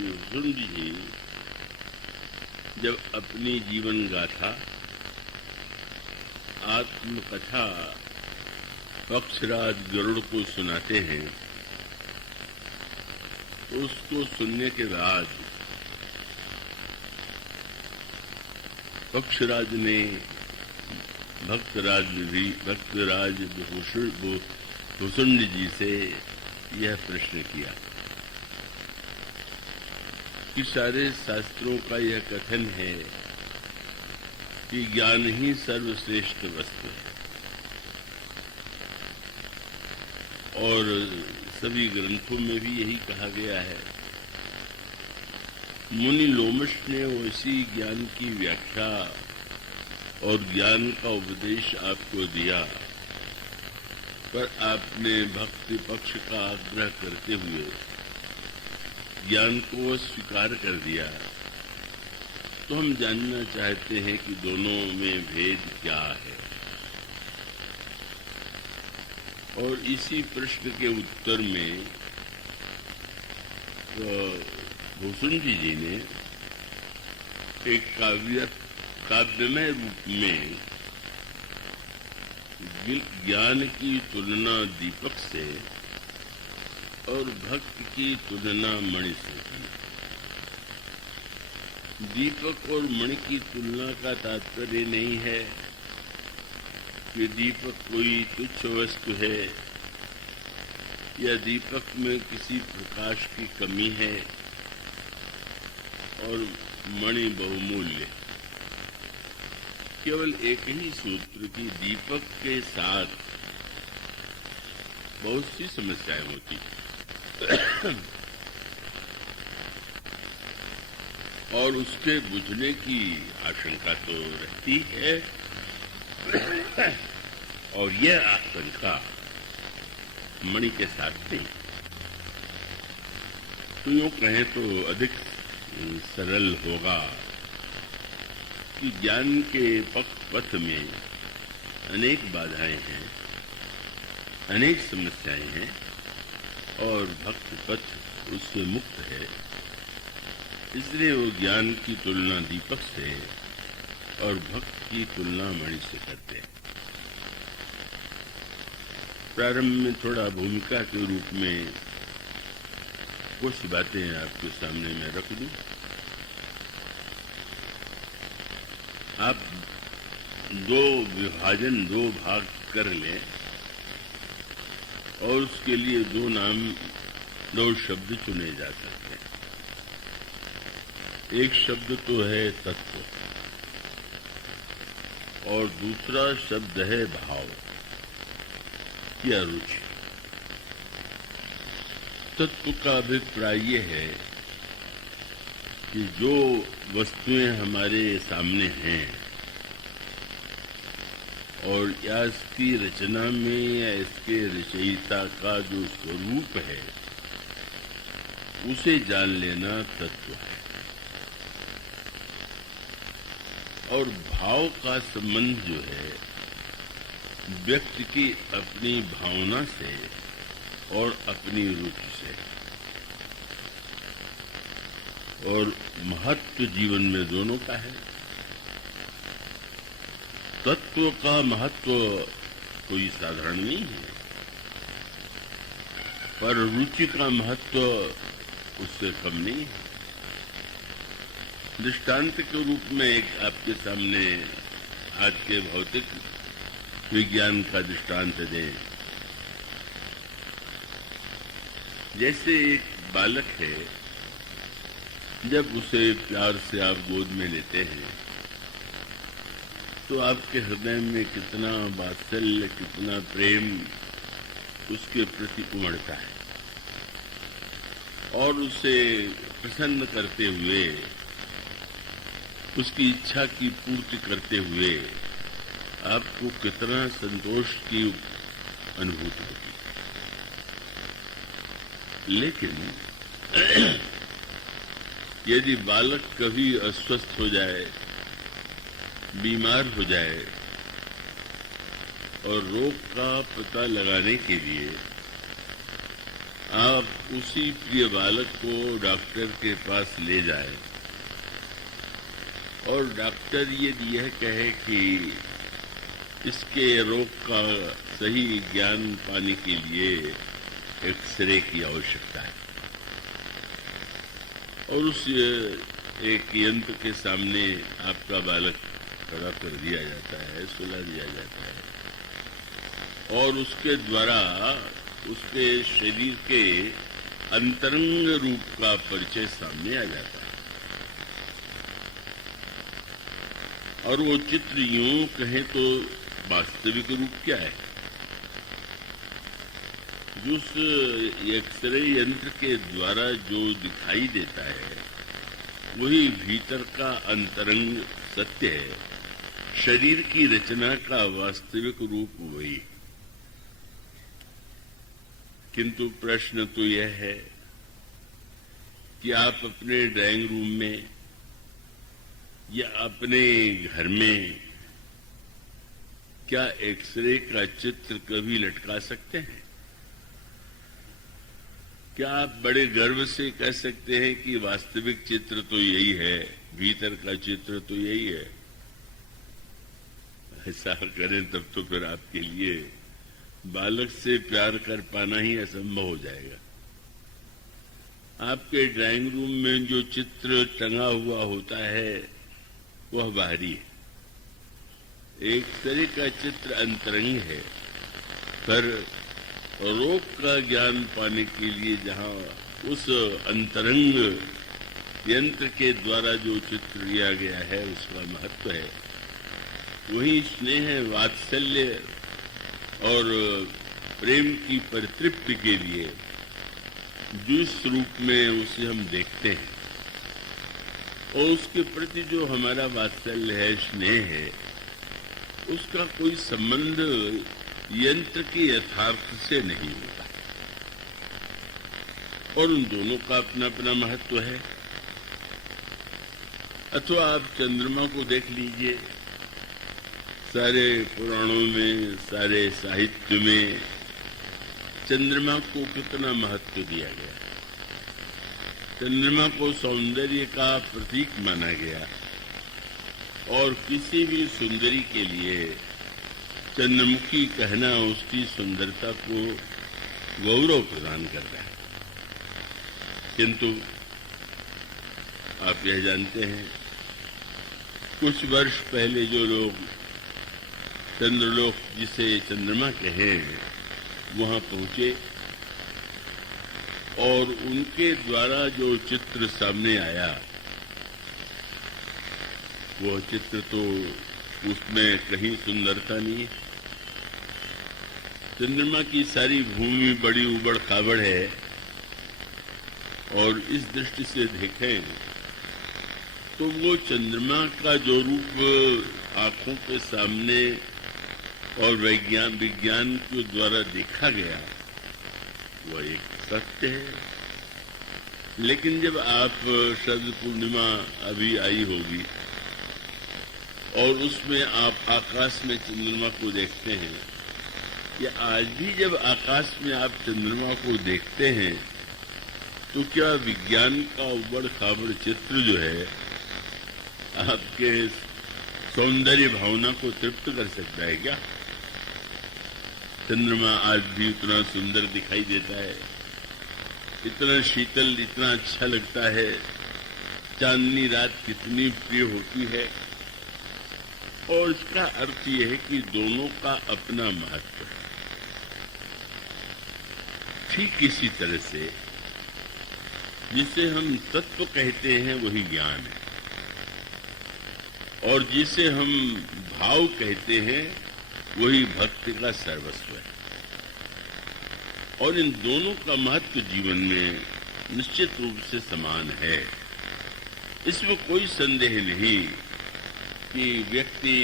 भुसुंड जी जब अपनी जीवन गाथा आत्मकथा पक्षराज गरुड़ को सुनाते हैं, उसको सुनने के बाद पक्षराज ने भक्तराज भुसुंड जी से यह प्रश्न किया कि सारे शास्त्रों का यह कथन है कि ज्ञान ही सर्वश्रेष्ठ वस्तु है और सभी ग्रंथों में भी यही कहा गया है। मुनि लोमश ने उसी ज्ञान की व्याख्या और ज्ञान का उपदेश आपको दिया, पर आपने भक्ति पक्ष का आग्रह करते हुए ज्ञान को स्वीकार कर दिया। तो हम जानना चाहते हैं कि दोनों में भेद क्या है। और इसी प्रश्न के उत्तर में भुसुंड जी ने एक काव्यमय रूप में ज्ञान की तुलना दीपक से और भक्ति की तुलना मणि से की। दीपक और मणि की तुलना का तात्पर्य नहीं है कि दीपक कोई तुच्छ वस्तु है या दीपक में किसी प्रकाश की कमी है और मणि बहुमूल्य। केवल एक ही सूत्र की दीपक के साथ बहुत सी समस्याएं होती और उसके बुझने की आशंका तो रहती है और यह आशंका मणि के साथ नहीं। तो यूं कहें तो अधिक सरल होगा कि ज्ञान के पथ में अनेक बाधाएं हैं, अनेक समस्याएं हैं और भक्त पथ उससे मुक्त है। इसलिए वो ज्ञान की तुलना दीपक से और भक्त की तुलना मणि से करते हैं। प्रारंभ में थोड़ा भूमिका के रूप में कुछ बातें आपके सामने मैं रख दूं। आप दो भाग कर लें और उसके लिए दो शब्द चुने जा सकते हैं। एक शब्द तो है तत्व और दूसरा शब्द है भाव या रुचि। तत्व का अभिप्राय ये है कि जो वस्तुएं हमारे सामने हैं और या इसकी रचना में या इसके रचयिता का जो स्वरूप है उसे जान लेना तत्व है। और भाव का संबंध जो है व्यक्ति की अपनी भावना से और अपनी रुचि से। और महत्व जीवन में दोनों का है। तत्व का महत्व कोई साधारण नहीं है, पर रुचि का महत्व उससे कम नहीं है। दृष्टांत के रूप में एक आपके सामने आज के भौतिक विज्ञान का दृष्टांत दें। जैसे एक बालक है, जब उसे प्यार से आप गोद में लेते हैं तो आपके हृदय में कितना वात्सल्य, कितना प्रेम उसके प्रति उमड़ता है और उसे प्रसन्न करते हुए, उसकी इच्छा की पूर्ति करते हुए आपको कितना संतोष की अनुभूति होगी। लेकिन यदि बालक कभी अस्वस्थ हो जाए, बीमार हो जाए और रोग का पता लगाने के लिए आप उसी प्रिय बालक को डॉक्टर के पास ले जाएं और डॉक्टर यह कहे कि इसके रोग का सही ज्ञान पाने के लिए एक्सरे की आवश्यकता है और उस एक यंत्र के सामने आपका बालक खड़ा कर दिया जाता है, सुला दिया जाता है और उसके द्वारा उसके शरीर के अंतरंग रूप का परिचय सामने आ जाता है और वो चित्र यूं कहें तो वास्तविक रूप क्या है, जिस एक्सरे यंत्र के द्वारा जो दिखाई देता है वही भीतर का अंतरंग सत्य है। शरीर की रचना का वास्तविक रूप वही। किंतु प्रश्न तो यह है कि आप अपने ड्राइंग रूम में या अपने घर में क्या एक्सरे का चित्र कभी लटका सकते हैं? क्या आप बड़े गर्व से कह सकते हैं कि वास्तविक चित्र तो यही है, भीतर का चित्र तो यही है? ऐसा करें तब तो फिर आपके लिए बालक से प्यार कर पाना ही असंभव हो जाएगा। आपके ड्राइंग रूम में जो चित्र टंगा हुआ होता है वह बाहरी है, एक तरह का चित्र अंतरंग है, पर रोग का ज्ञान पाने के लिए जहां उस अंतरंग यंत्र के द्वारा जो चित्र लिया गया है उसका महत्व है, वही स्नेह, वात्सल्य और प्रेम की परितृप्ति के लिए जिस रूप में उसे हम देखते हैं और उसके प्रति जो हमारा वात्सल्य है, स्नेह है, उसका कोई संबंध यंत्र के यथार्थ से नहीं होता और उन दोनों का अपना अपना महत्व है। अथवा आप चंद्रमा को देख लीजिए, सारे पुराणों में, सारे साहित्य में चंद्रमा को कितना महत्व दिया गया है। चंद्रमा को सौंदर्य का प्रतीक माना गया और किसी भी सुंदरी के लिए चंद्रमुखी कहना उसकी सुंदरता को गौरव प्रदान करता है। किंतु आप यह जानते हैं, कुछ वर्ष पहले जो लोग चंद्रलोक जिसे चंद्रमा कहें वहां पहुंचे और उनके द्वारा जो चित्र सामने आया वह चित्र तो उसमें कहीं सुंदरता नहीं है। चंद्रमा की सारी भूमि बड़ी उबड़ खाबड़ है और इस दृष्टि से देखें तो वो चंद्रमा का जो रूप आंखों के सामने और विज्ञान के द्वारा देखा गया वह एक सत्य है। लेकिन जब आप शरद पूर्णिमा अभी आई होगी और उसमें आप आकाश में चंद्रमा को देखते हैं, या आज भी जब आकाश में आप चंद्रमा को देखते हैं तो क्या विज्ञान का उबड़ खाबड़ चित्र जो है आपके सौंदर्य भावना को तृप्त कर सकता है क्या? चंद्रमा आज भी उतना सुंदर दिखाई देता है, इतना शीतल, इतना अच्छा लगता है। चांदनी रात कितनी प्रिय होती है और इसका अर्थ यह है कि दोनों का अपना महत्व है। ठीक इसी तरह से जिसे हम तत्व कहते हैं वही ज्ञान है और जिसे हम भाव कहते हैं वही भक्ति का सर्वस्व है और इन दोनों का महत्व जीवन में निश्चित रूप से समान है। इसमें कोई संदेह नहीं कि व्यक्ति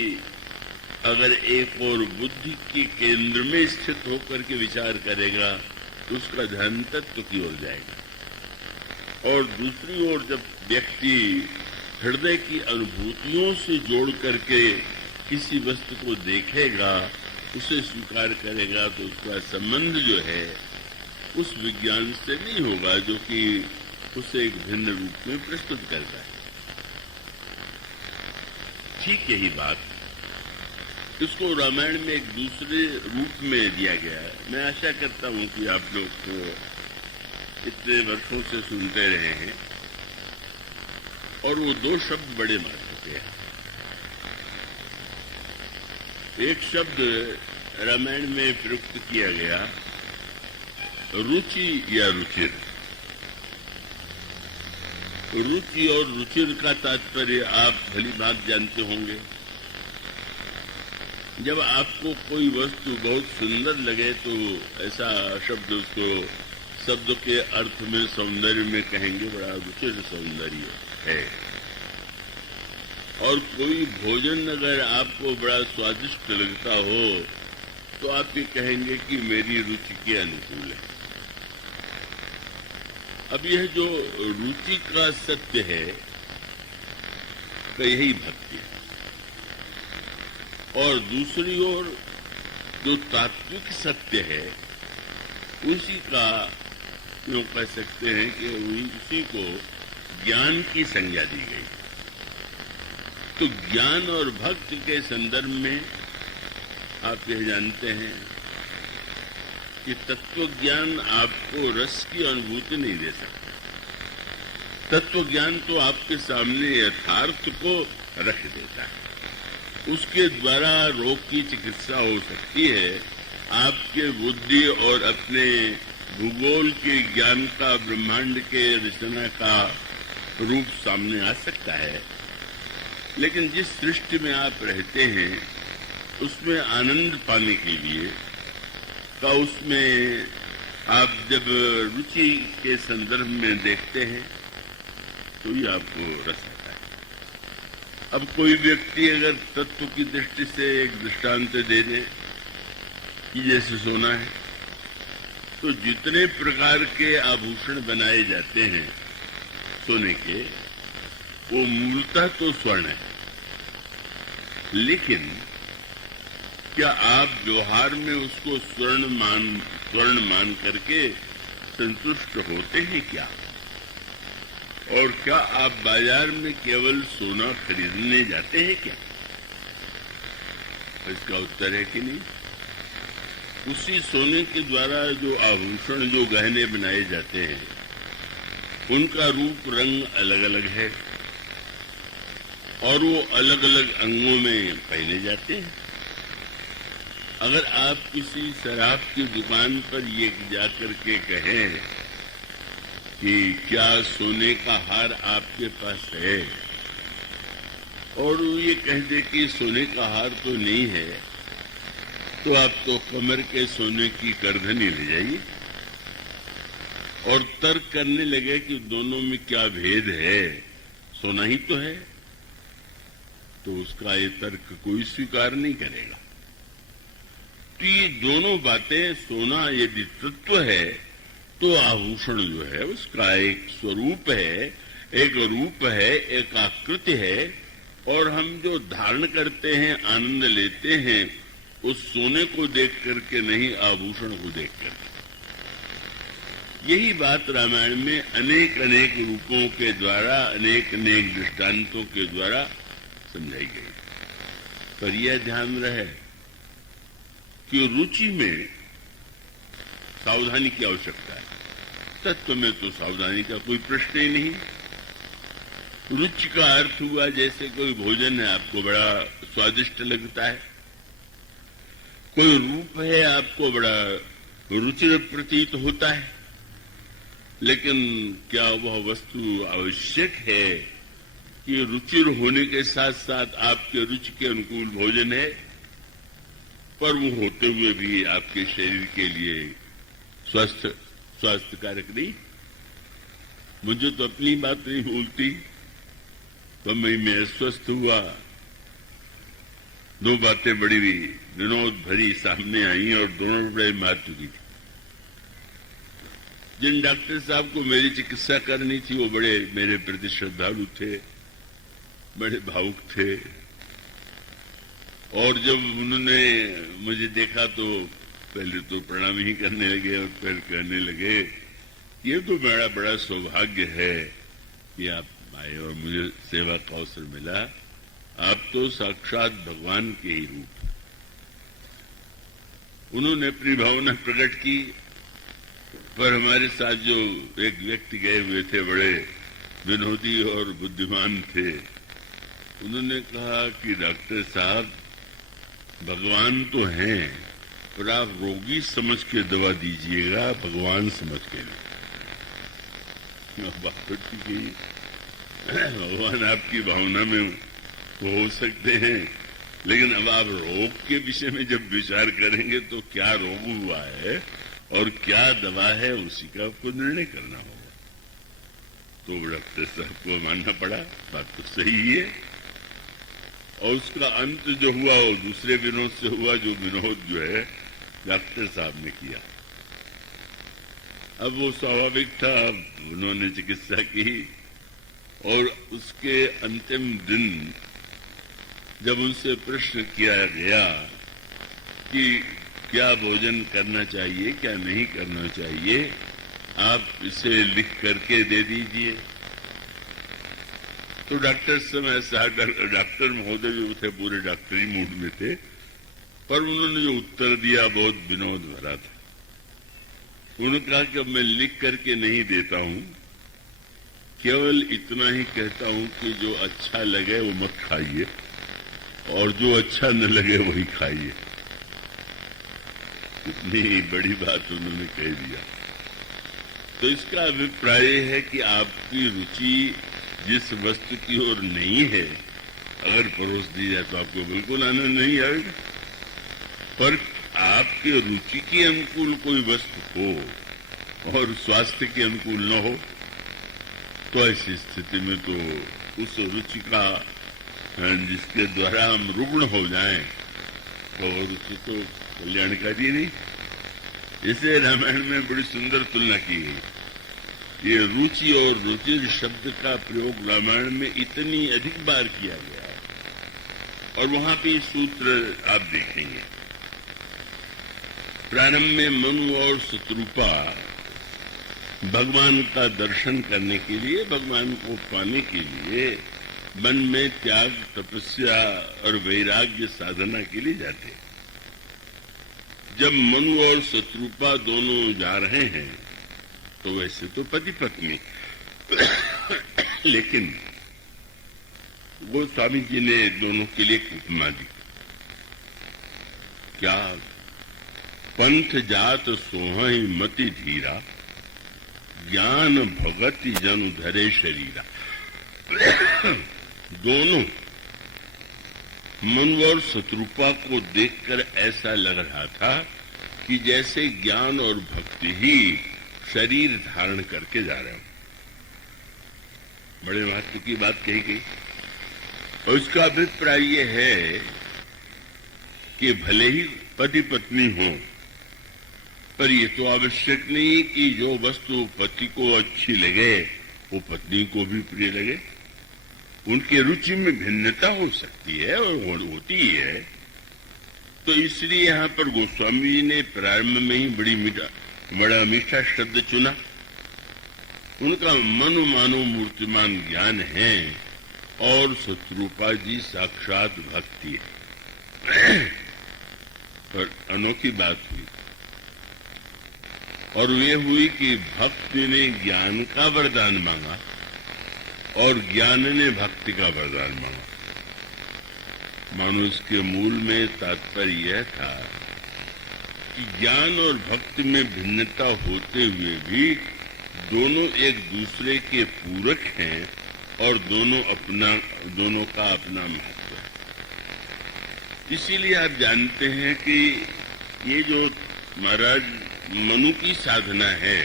अगर एक और बुद्धि के केंद्र में स्थित होकर के विचार करेगा तो उसका ध्यान तत्व की ओर जाएगा और दूसरी ओर जब व्यक्ति हृदय की अनुभूतियों से जोड़ करके किसी वस्तु को देखेगा, उसे स्वीकार करेगा तो उसका संबंध जो है उस विज्ञान से नहीं होगा जो कि उसे एक भिन्न रूप में प्रस्तुत करता है। ठीक यही बात इसको रामायण में एक दूसरे रूप में दिया गया है। मैं आशा करता हूं कि आप लोग इतने वर्षों से सुनते रहे हैं और वो दो शब्द बड़े महत्व के हैं। एक शब्द रामायण में प्रयुक्त किया गया रुचि या रुचिर। रुचि और रुचिर का तात्पर्य आप भली बात जानते होंगे। जब आपको कोई वस्तु बहुत सुंदर लगे तो ऐसा शब्द उसको शब्द के अर्थ में सौंदर्य में कहेंगे बड़ा रुचिर सौंदर्य है। और कोई भोजन अगर आपको बड़ा स्वादिष्ट लगता हो तो आप ये कहेंगे कि मेरी रुचि के अनुकूल है। अब यह जो रुचि का सत्य है तो यही भक्ति है। और दूसरी ओर जो तात्विक सत्य है उसी का यूं कह सकते हैं कि उसी को ज्ञान की संज्ञा दी गई। तो ज्ञान और भक्ति के संदर्भ में आप यह जानते हैं कि तत्व ज्ञान आपको रस की अनुभूति नहीं दे सकता। तत्व ज्ञान तो आपके सामने यथार्थ को रख देता है। उसके द्वारा रोग की चिकित्सा हो सकती है। आपके बुद्धि और अपने भूगोल के ज्ञान का ब्रह्मांड के रचना का रूप सामने आ सकता है। लेकिन जिस सृष्टि में आप रहते हैं उसमें आनंद पाने के लिए का उसमें आप जब रुचि के संदर्भ में देखते हैं तो ये आपको रस आता है। अब कोई व्यक्ति अगर तत्व की दृष्टि से एक दृष्टांत दे दे कि जैसे सोना है तो जितने प्रकार के आभूषण बनाए जाते हैं सोने के वो मूलतः तो स्वर्ण है। लेकिन क्या आप व्यवहार में उसको स्वर्ण मान करके संतुष्ट होते हैं क्या? और क्या आप बाजार में केवल सोना खरीदने जाते हैं क्या? इसका उत्तर है कि नहीं। उसी सोने के द्वारा जो आभूषण जो गहने बनाए जाते हैं उनका रूप रंग अलग अलग है और वो अलग अलग अंगों में पहने जाते हैं। अगर आप किसी शराब की दुकान पर ये जाकर के कहें कि क्या सोने का हार आपके पास है और ये कह दे कि सोने का हार तो नहीं है तो आप तो कमर के सोने की करधनी ले जाइए और तर्क करने लगे कि दोनों में क्या भेद है, सोना ही तो है। तो उसका ये तर्क कोई स्वीकार नहीं करेगा। तो ये दोनों बातें, सोना यदि तत्व है तो आभूषण जो है उसका एक स्वरूप है, एक रूप है, एक आकृति है और हम जो धारण करते हैं, आनंद लेते हैं उस सोने को देख करके नहीं, आभूषण को देख करके। यही बात रामायण में अनेक अनेक रूपों के द्वारा, अनेक अनेक दृष्टांतों के द्वारा समझाई गई। पर यह ध्यान रहे कि रुचि में सावधानी की आवश्यकता है। तत्व में तो सावधानी का कोई प्रश्न ही नहीं। रुचि का अर्थ हुआ जैसे कोई भोजन है आपको बड़ा स्वादिष्ट लगता है, कोई रूप है आपको बड़ा रुचिर प्रतीत होता है, लेकिन क्या वह वस्तु आवश्यक है कि रुचिर होने के साथ साथ आपके रुचि के अनुकूल भोजन है, पर वो होते हुए भी आपके शरीर के लिए स्वास्थ्यकारक नहीं। मुझे तो अपनी बात नहीं भूलती, तो मैं स्वस्थ हुआ, दो बातें बड़ी विनोद भरी सामने आई और दोनों बड़े महत्व की थी। जिन डॉक्टर साहब को मेरी चिकित्सा करनी थी वो बड़े मेरे प्रति श्रद्धालु थे, बड़े भावुक थे और जब उन्होंने मुझे देखा तो पहले तो प्रणाम ही करने लगे और फिर कहने लगे, ये तो मेरा बड़ा सौभाग्य है कि आप आए और मुझे सेवा का अवसर मिला। आप तो साक्षात भगवान के ही रूप। उन्होंने अपनी भावना प्रकट की, पर हमारे साथ जो एक व्यक्ति गए हुए थे, बड़े विनोदी और बुद्धिमान थे, उन्होंने कहा कि डॉक्टर साहब, भगवान तो हैं, पर आप रोगी समझ के दवा दीजिएगा, भगवान समझ के नहीं। बात तो ठीक है, भगवान आपकी भावना में हो सकते हैं, लेकिन अब आप रोग के विषय में जब विचार करेंगे तो क्या रोग हुआ है और क्या दवा है, उसी का आपको निर्णय करना होगा। तो डॉक्टर साहब को मानना पड़ा, बात तो सही है। और उसका अंत जो हुआ वो दूसरे विनोद से हुआ, जो विनोद जो है डॉक्टर साहब ने किया। अब वो स्वाभाविक था, उन्होंने चिकित्सा की और उसके अंतिम दिन जब उनसे प्रश्न किया गया कि क्या भोजन करना चाहिए, क्या नहीं करना चाहिए, आप इसे लिख करके दे दीजिए। तो डॉक्टर डॉक्टर महोदय जो थे पूरे डॉक्टरी मूड में थे, पर उन्होंने जो उत्तर दिया बहुत विनोद भरा था। उन्होंने कहा कि अब मैं लिख करके नहीं देता हूं, केवल इतना ही कहता हूं कि जो अच्छा लगे वो मत खाइए और जो अच्छा न लगे वही खाइए। इतनी बड़ी बात उन्होंने कह दिया। तो इसका अभिप्राय है कि आपकी रुचि जिस वस्तु की ओर नहीं है, अगर परोस दी जाए तो आपको बिल्कुल आनंद नहीं आएगा, पर आपके रुचि के अनुकूल कोई वस्तु हो और स्वास्थ्य के अनुकूल न हो, तो ऐसी स्थिति में तो उस रुचि का जिसके द्वारा हम रुग्ण हो जाएं, तो रुचि तो कल्याणकारी नहीं। इसे रामायण में बड़ी सुंदर तुलना की गई। ये रुचि और रुचिर शब्द का प्रयोग रामायण में इतनी अधिक बार किया गया है, और वहां पे सूत्र आप देखेंगे। प्रारंभ में मनु और शत्रुपा भगवान का दर्शन करने के लिए, भगवान को पाने के लिए मन में त्याग, तपस्या और वैराग्य साधना के लिए जाते। जब मनु और शत्रुपा दोनों जा रहे हैं तो वैसे तो पति पत्नी, लेकिन वो स्वामी जी ने दोनों के लिए उपमा दी। क्या? पंथ जात सोहई मति धीरा, ज्ञान भगति जनु धरे शरीरा। दोनों मनु और शत्रुपा को देखकर ऐसा लग रहा था कि जैसे ज्ञान और भक्ति ही शरीर धारण करके जा रहे हो। बड़े महत्व की बात कही गई। और इसका अभिप्राय यह है कि भले ही पति पत्नी हो, पर यह तो आवश्यक नहीं कि जो वस्तु पति को अच्छी लगे वो पत्नी को भी प्रिय लगे। उनकी रुचि में भिन्नता हो सकती है और होती है। तो इसलिए यहाँ पर गोस्वामी जी ने प्रारंभ में ही बड़ा मीठा शब्द चुना। उनका मनु मानो मूर्तिमान ज्ञान है और शत्रुपा जी साक्षात भक्ति है। और अनोखी बात हुई, और वे हुई कि भक्ति ने ज्ञान का वरदान मांगा और ज्ञान ने भक्ति का वरदान मांगा। मानो इसके मूल में तात्पर्य यह था कि ज्ञान और भक्ति में भिन्नता होते हुए भी दोनों एक दूसरे के पूरक हैं और दोनों का अपना महत्व है। इसीलिए आप जानते हैं कि ये जो महाराज मनु की साधना है,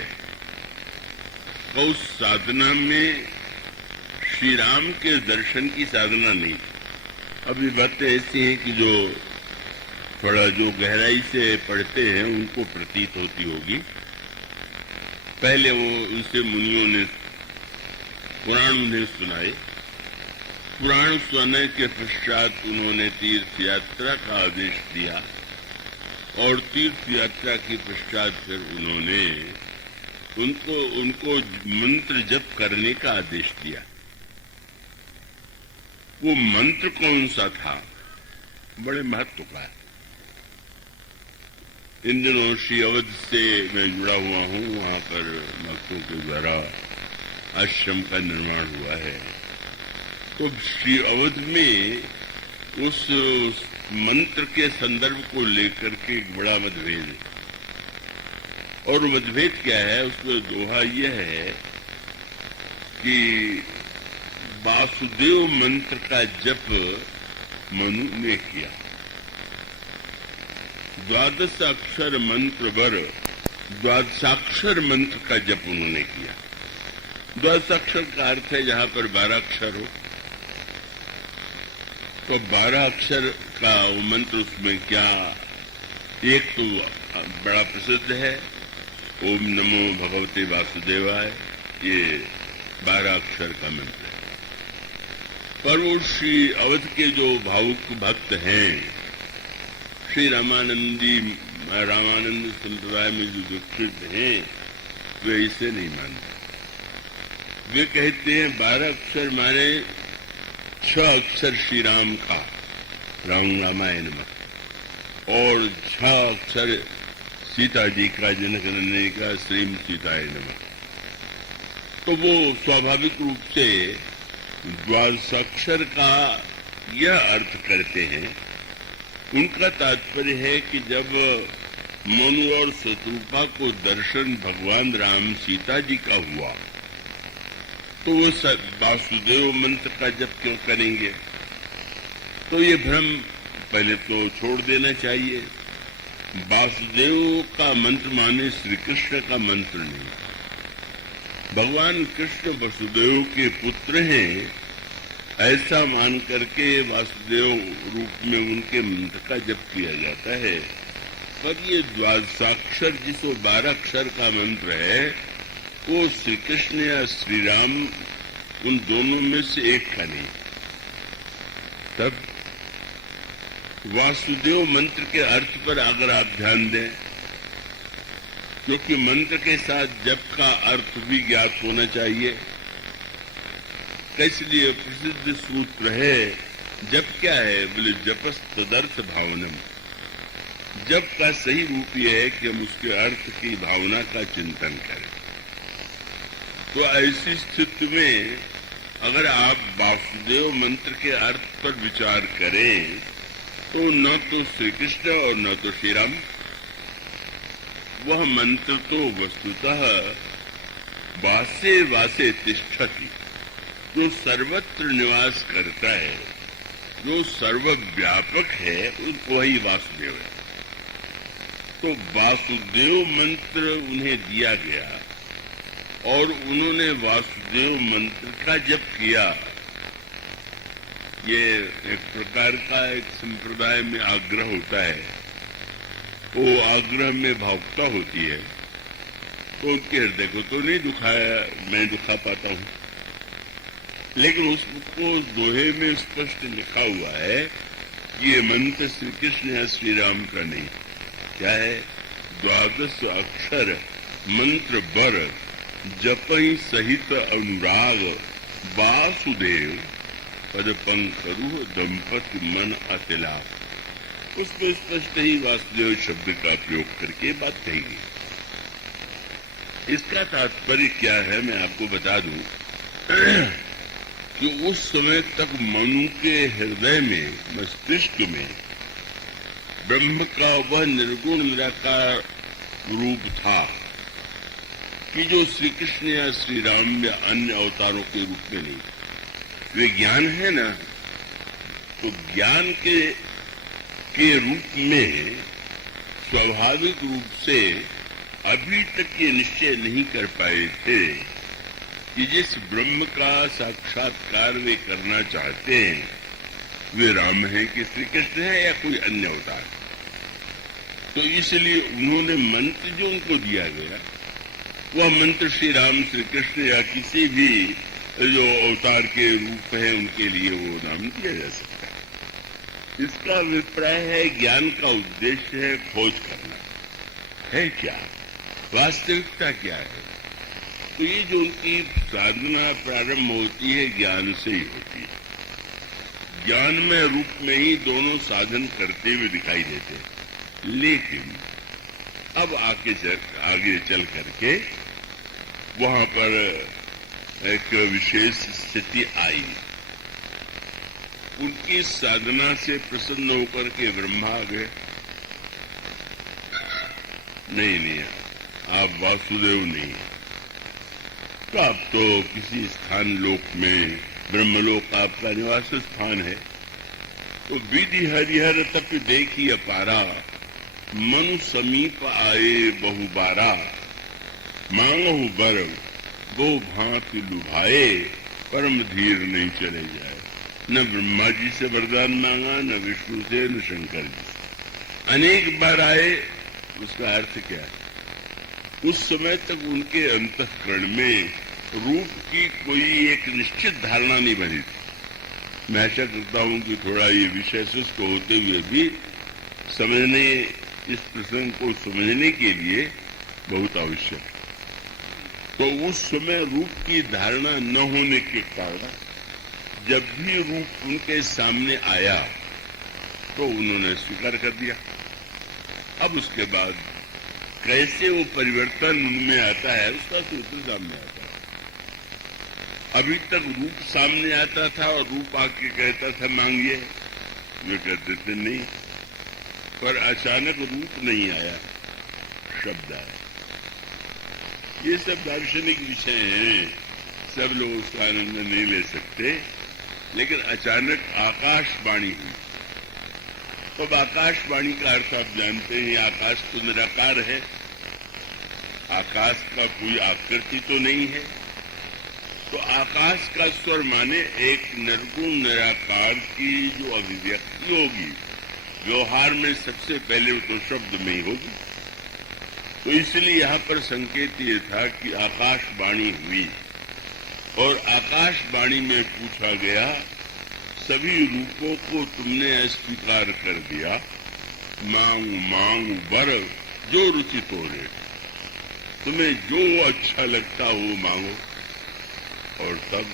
तो उस साधना में श्री राम के दर्शन की साधना नहीं। अब ये बातें ऐसी हैं कि जो थोड़ा जो गहराई से पढ़ते हैं उनको प्रतीत होती होगी। पहले वो उनसे मुनियों ने पुराण उन्हें सुनाए। पुराण सुनने के पश्चात उन्होंने तीर्थ यात्रा का आदेश दिया और तीर्थ यात्रा के पश्चात फिर उन्होंने उनको मंत्र जप करने का आदेश दिया। वो मंत्र कौन सा था, बड़े महत्व का है। इन दिनों श्री अवध से मैं जुड़ा हुआ हूँ, वहां पर भक्तों के द्वारा आश्रम का निर्माण हुआ है। तो श्री अवध में उस मंत्र के संदर्भ को लेकर के एक बड़ा मतभेद है। और मतभेद क्या है, उसमें दोहा यह है कि वासुदेव मंत्र का जप मनु ने किया। 12 अक्षर मंत्र वर 12 मंत्र का जप उन्होंने किया। 12 का अर्थ है जहां पर 12 अक्षर हो, तो 12 अक्षर का वो मंत्र उसमें क्या, एक तो बड़ा प्रसिद्ध है, ओम नमो भगवते वासुदेवाय, ये 12 अक्षर का मंत्र है। पर वो श्री अवध के जो भावुक भक्त हैं, श्री रामानंद संप्रदाय में जो दीक्षित हैं, वे इसे नहीं मानते। वे कहते हैं 12 अक्षर माने 6 अक्षर श्री राम का, राम रामायण में, और 6 अक्षर सीता जी का, जनक नंदन का, श्रीम सीताय नमः। तो वो स्वाभाविक रूप से 12 अक्षर का यह अर्थ करते हैं। उनका तात्पर्य है कि जब मनु और शत्रुपा को दर्शन भगवान राम सीता जी का हुआ, तो वो वासुदेव मंत्र का जप क्यों करेंगे। तो ये भ्रम पहले तो छोड़ देना चाहिए। वासुदेव का मंत्र माने श्री कृष्ण का मंत्र नहीं। भगवान कृष्ण वसुदेव के पुत्र हैं, ऐसा मान करके वासुदेव रूप में उनके मंत्र का जप किया जाता है। पर ये 12 जिसो 12 अक्षर का मंत्र है, वो श्री कृष्ण या श्री राम उन दोनों में से एक का नहीं। तब वासुदेव मंत्र के अर्थ पर अगर आप ध्यान दें, क्योंकि मंत्र के साथ जप का अर्थ भी ज्ञात होना चाहिए, इसलिए प्रसिद्ध सूत्र है, जप क्या है, बोले जपस तदर्थ भावनम। जप का सही रूप यह है कि हम उसके अर्थ की भावना का चिंतन करें। तो ऐसी स्थिति में अगर आप वासुदेव मंत्र के अर्थ पर विचार करें, तो न तो श्री कृष्ण और न तो श्री राम, वह मंत्र तो वस्तुतः वासे वासे तिष्ठति, जो सर्वत्र निवास करता है, जो सर्वव्यापक है, वही वासुदेव है। तो वासुदेव मंत्र उन्हें दिया गया और उन्होंने वासुदेव मंत्र का जप किया। ये एक प्रकार का एक संप्रदाय में आग्रह होता है, वो आग्रह में भावुकता होती है, तो उनके हृदय को तो नहीं दुखाया, मैं दुखा पाता हूं। लेकिन उसको दोहे में स्पष्ट लिखा हुआ है कि ये मंत्र श्री कृष्ण या श्री राम का नहीं। क्या है? 12 अक्षर मंत्र बर जपई सहित अनुराग वासुदेव पद पंकरु दंपति मन अतिलाप। उसमें स्पष्ट ही वासुदेव शब्द का प्रयोग करके बात कही गई। इसका तात्पर्य क्या है मैं आपको बता दूं कि उस समय तक मनु के हृदय में, मस्तिष्क में ब्रह्म का वह निर्गुण निराकार रूप था कि जो श्री कृष्ण या श्री राम या अन्य अवतारों के रूप में नहीं। वे ज्ञान है ना, तो ज्ञान के रूप में स्वाभाविक रूप से अभी तक ये निश्चय नहीं कर पाए थे कि जिस ब्रह्म का साक्षात्कार वे करना चाहते हैं, वे राम है कि श्री कृष्ण है या कोई अन्य अवतार। तो इसलिए उन्होंने मंत्र जो उनको दिया गया, वह मंत्र श्री राम, श्री कृष्ण या किसी भी जो अवतार के रूप है उनके लिए वो नाम दिया जा सकता है। इसका अभिप्राय है ज्ञान का उद्देश्य है खोज करना है क्या, वास्तविकता क्या है। तो ये जो उनकी साधना प्रारंभ होती है ज्ञान से ही होती है। ज्ञान में रूप में ही दोनों साधन करते हुए दिखाई देते हैं। लेकिन अब आगे चल करके वहां पर एक विशेष स्थिति आई। उनकी साधना से प्रसन्न होकर के ब्रह्मा आ गए। नहीं, आप वासुदेव नहीं, तो आप तो किसी स्थान लोक में, ब्रह्मलोक आपका निवास स्थान है। तो विधि हरिहर तक देखी अपारा, मनु समीप आए बहुबारा, मांगहु बर दो भांति लुभाए, परम धीर नहीं चले जाए। न ब्रह्मा जी से वरदान मांगा, न विष्णु से, न शंकर जी से। अनेक बार आए, उसका अर्थ क्या है? उस समय तक उनके अंतःकरण में रूप की कोई एक निश्चित धारणा नहीं बनी थी। मैं आशा करता हूं कि थोड़ा ये विषय शुष्क होते हुए भी समझने, इस प्रसंग को समझने के लिए बहुत आवश्यक है। तो उस समय रूप की धारणा न होने के कारण जब भी रूप उनके सामने आया तो उन्होंने स्वीकार कर दिया। अब उसके बाद कैसे वो परिवर्तन उनमें आता है उसका सूत्र सामने आता है। अभी तक रूप सामने आता था और रूप आके कहता था मांगिए, वे कहते थे नहीं, पर अचानक रूप नहीं आया, शब्द आया। ये सब दार्शनिक विषय हैं, सब लोग उसका आनंद नहीं ले सकते। लेकिन अचानक आकाशवाणी हुई। तो अब आकाशवाणी का अर्थ आप जानते हैं, आकाश तो निराकार है, आकाश का कोई आकृति तो नहीं है। तो आकाश का स्वर माने एक निर्गुण निराकार की जो अभिव्यक्ति होगी, व्यवहार में सबसे पहले वो तो शब्द में ही होगी। तो इसलिए यहाँ पर संकेत ये था कि आकाशवाणी हुई और आकाशवाणी में पूछा गया, सभी रूपों को तुमने अस्वीकार कर दिया, मांगू मांगू वर जो रुचि तोरे, तुम्हें जो अच्छा लगता हो मांगो। और तब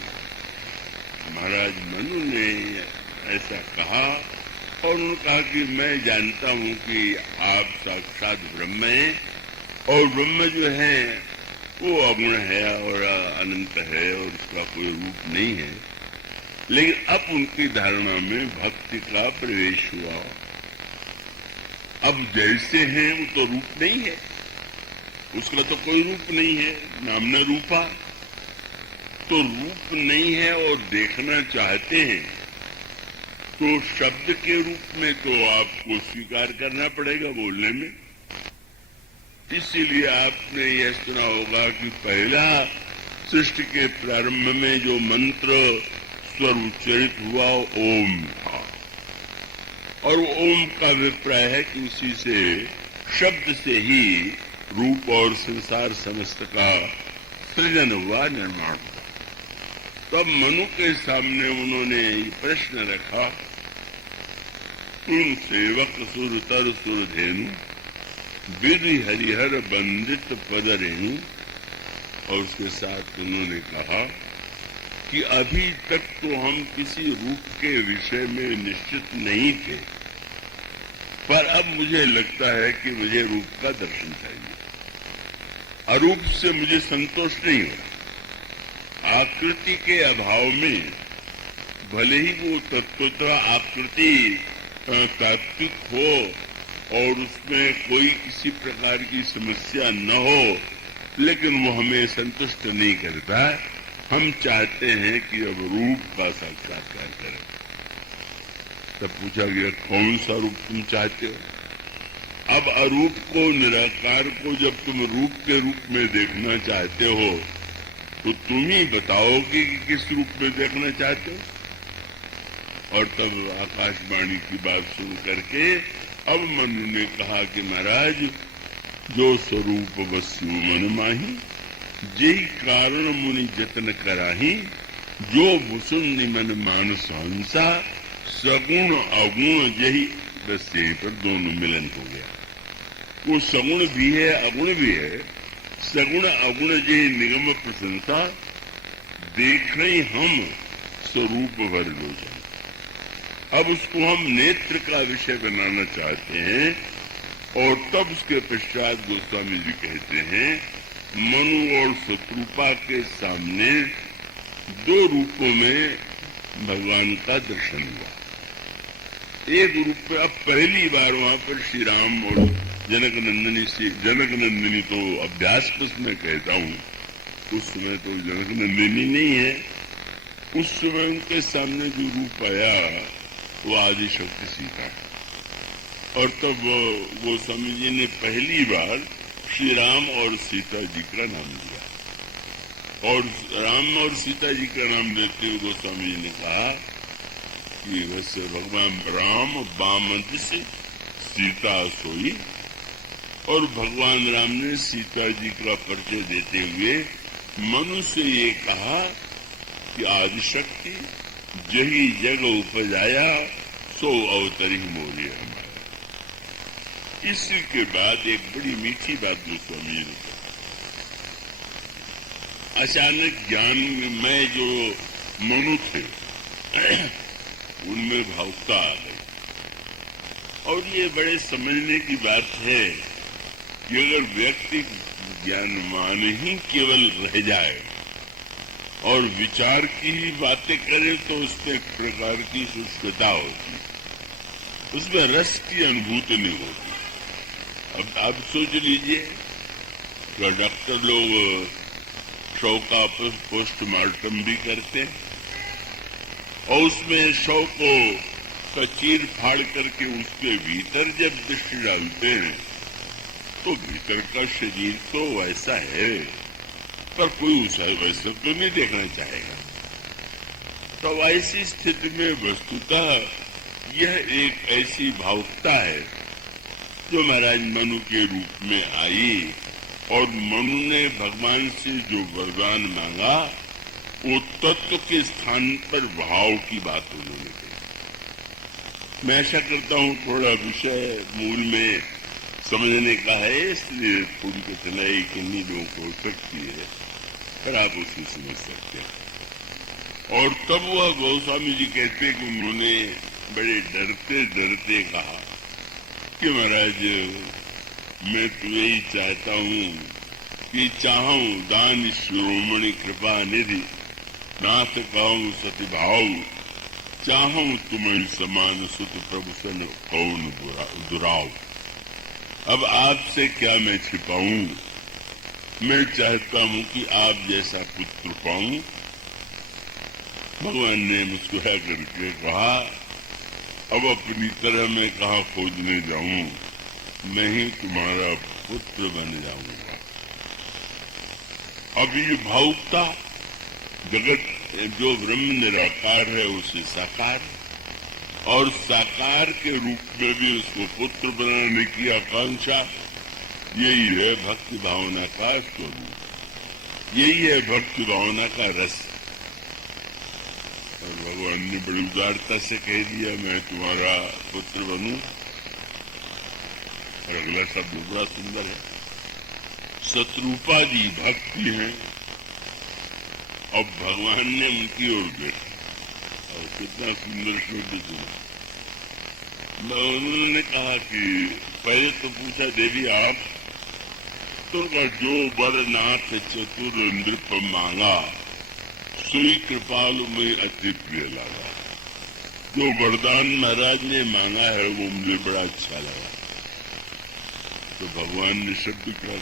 महाराज मनु ने ऐसा कहा और उन्होंने कहा कि मैं जानता हूं कि आप साक्षात ब्रह्म हैं और ब्रह्म जो है वो अगुण है और अनंत है और उसका कोई रूप नहीं है। लेकिन अब उनकी धारणा में भक्ति का प्रवेश हुआ। अब जैसे हैं वो तो रूप नहीं है, उसका तो कोई रूप नहीं है, नामना रूपा। तो रूप नहीं है और देखना चाहते हैं तो शब्द के रूप में तो आपको स्वीकार करना पड़ेगा बोलने में। इसीलिए आपने यह सुना होगा कि पहला सृष्टि के प्रारंभ में जो मंत्र स्वर उच्चरित हुआ ओम था और ओम का अभिप्राय है कि उसी से, शब्द से ही रूप और संसार समस्त का सृजन हुआ, निर्माण हुआ। तब मनु के सामने उन्होंने प्रश्न रखा, तुम सेवक सुर तर सुर धेनु, विधि हरिहर बंदित पद रेणु। और उसके साथ उन्होंने कहा कि अभी तक तो हम किसी रूप के विषय में निश्चित नहीं थे, पर अब मुझे लगता है कि मुझे रूप का दर्शन चाहिए। अरूप से मुझे संतोष नहीं हो। आकृति के अभाव में भले ही वो तत्वतः आकृति तात्विक हो और उसमें कोई किसी प्रकार की समस्या न हो, लेकिन वो हमें संतुष्ट नहीं करता। हम चाहते हैं कि अब रूप का साक्षात्कार करें। तब पूछा गया, कौन सा रूप तुम चाहते हो? अब अरूप को, निराकार को जब तुम रूप के रूप में देखना चाहते हो तो तुम ही बताओगे कि किस रूप में देखना चाहते हो। और तब आकाशवाणी की बात सुन करके अब मनु ने कहा कि महाराज, जो स्वरूप वस्तु मन माही, जेहि कारण मुनि जतन कराही, जो मुसुन निमन मानस हंसा, सगुण अगुण यही, बस यहीं पर दोनों मिलन हो गया। वो सगुण भी है अगुण भी है। सगुण अगुण यही निगम प्रशंसा, देख रहे हम स्वरूप भर लोचन। अब उसको हम नेत्र का विषय बनाना चाहते हैं, और तब उसके पश्चात गोस्वामी जी कहते हैं मनु और शत्रुपा के सामने दो रूपों में भगवान का दर्शन हुआ। एक रूप में अब पहली बार वहां पर श्री राम और जनक नंदिनी से, जनक नंदिनी तो अभ्यास पस में कहता हूं, उस समय तो जनक नंदिनी नहीं है, उस समय उनके सामने जो रूप आया वो आदिशक्ति सीता है। और तब गोस्वामी जी ने पहली बार श्री राम और सीता जी का नाम लिया, और राम और सीता जी का नाम लेते हुए गोस्वामी जी ने कहा कि वैसे भगवान राम बामंत से सीता सोई, और भगवान राम ने सीता जी का परिचय देते हुए मनु से ये कहा कि आदिशक्ति जही जग उपजाया सो अवतरी मोरी हमारा। इसके बाद एक बड़ी मीठी बात गोस्वामी जी ने कहा, अचानक ज्ञान में जो मनु थे उनमें भावुकता आ गई। और ये बड़े समझने की बात है कि अगर व्यक्ति ज्ञानवान ही केवल रह जाए और विचार की ही बातें करे तो उसमें एक प्रकार की शुष्कता होती, उसमें रस की अनुभूति नहीं होती। अब आप सोच लीजिए कि डॉक्टर लोग शव का पोस्टमार्टम भी करते हैं, और उसमें शव को चीर फाड़ करके उसके भीतर जब दृष्टि डालते हैं तो भीतर का शरीर तो वैसा है, पर कोई उसे वैसा तो नहीं देखना चाहेगा। तो ऐसी स्थिति में वस्तुतः यह एक ऐसी भावुकता है जो महाराज मनु के रूप में आई, और मनु ने भगवान से जो वरदान मांगा वो तत्व के स्थान पर भाव की बात उन्होंने कही। मैं ऐसा करता हूँ थोड़ा विषय मूल में समझने का है, इसलिए थोड़ी कठिनाई किन्हीं लोगों को हो सकती है, पर आप उसे समझ सकते हैं। और तब वह गोस्वामी जी कहते कि उन्होंने बड़े डरते डरते कहा कि महाराज मैं तो यही चाहता हूँ कि चाहूं दान शिरोमणि कृपा निधि, नाथ कहूं सति भाव, चाहूं तुम्हें समान सुत प्रभु सन कौन दुराव। अब आपसे क्या मैं छिपाऊं, मैं चाहता हूं कि आप जैसा पुत्र पाऊं। भगवान ने मुस्कुरा करके कहा अब अपनी तरह मैं कहाँ खोजने जाऊं, मैं ही तुम्हारा पुत्र बन जाऊंगा। अब ये भावुकता जगत जो ब्रह्म निराकार है उसे साकार, और साकार के रूप में भी उसको पुत्र बनाने की आकांक्षा, यही है भक्ति भावना का स्वरूप, यही है भक्ति भावना का रस। और भगवान ने बड़ी उदारता से कह दिया मैं तुम्हारा पुत्र बनूं। और अगला शब्द बड़ा सुंदर है, शत्रुपादी भक्ति है। अब भगवान ने उनकी ओर देखा और कितना सुंदर शब्द सुना। उन्होंने कहा कि पहले तो पूछा देवी आप, तो जो वर नाथ चतुर नृप मांगा, सोई कृपालु में अति प्रिय लगा। जो वरदान महाराज ने मांगा है वो मुझे बड़ा अच्छा लगा। तो भगवान ने शब्द क्या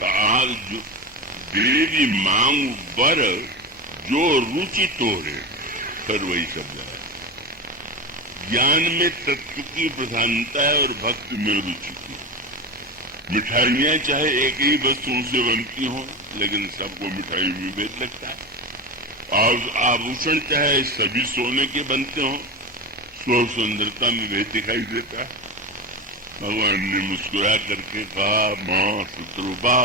कहा, जो देवी मांग वर जो रुचि तोड़े, फिर वही शब्द है। ज्ञान में तत्व की प्रधानता है और भक्ति में रुचि की। मिठाइयां चाहे एक ही वस्तुओं से बनती हों, लेकिन सबको मिठाई में भेद लगता है। आभूषण चाहे सभी सोने के बनते हों, स्व सुंदरता में भेद दिखाई देता है। भगवान ने मुस्कुरा करके कहा, मां शत्रुपा,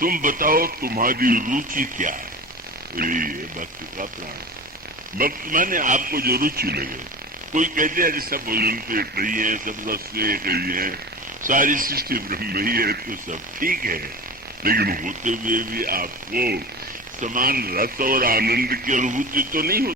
तुम बताओ तुम्हारी रुचि क्या है? यही है भक्ति का प्राण। भक्त माने आपको जो रुचि लगे। कोई कहते हैं सब भोजन तो एक ही है, सब रस एक ही है, सारी सृष्टि ब्रह्म ही है, तो सब ठीक है, लेकिन होते हुए भी आपको समान रस और आनंद की अनुभूति तो नहीं होती।